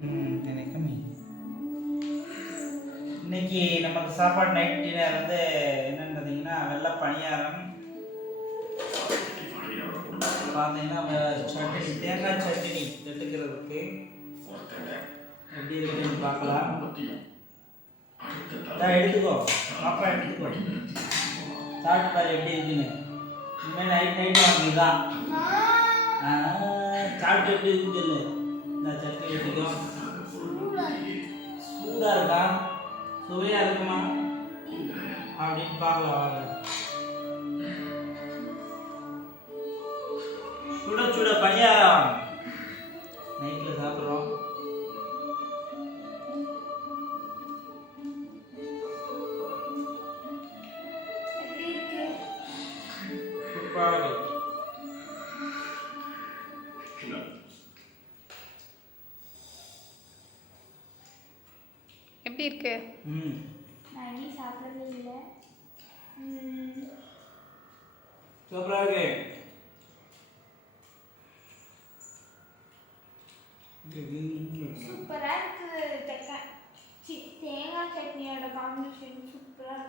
ம் இன்னைக்கு நமக்கு சாப்பாடு நைட் டின்னர் வந்து என்னன்னு பார்த்தீங்கன்னா வெள்ளை பணியாரம். பார்த்தீங்கன்னா வெ- சட்னி தேங்காய் சட்னி தொட்டுக்கிறதுக்கு எப்படி இருக்குன்னு பார்க்கலாம். எடுத்துக்கோ. பாப்பா எடுத்துக்கோ. சாப்பிட்டு பாரு எப்படி இருக்குன்னு. இனிமேல் நைட் நைட் வாங்கி தான் சாப்பிட்டு எப்படி இருக்குன்னு இந்த சட்னி எடுத்துக்கோ. சூடாக இருக்கா. சுவையாக இருக்குமா? அப்படின்னு பார்க்கலாம் வாங்க. சுட சுட பணியாரம். நைட்டில் சாப்பிட்றோம். சூப்பராக இருக்கு? எப்படி இருக்கு? ம். நான் இனி சாப்பிடவே இல்லை. ம், சூப்பராக இருக்கு. சூப்பரா இருக்கு. தேங்காய் சட்னியோட காம்பினேஷன் சூப்பரா இருக்கு.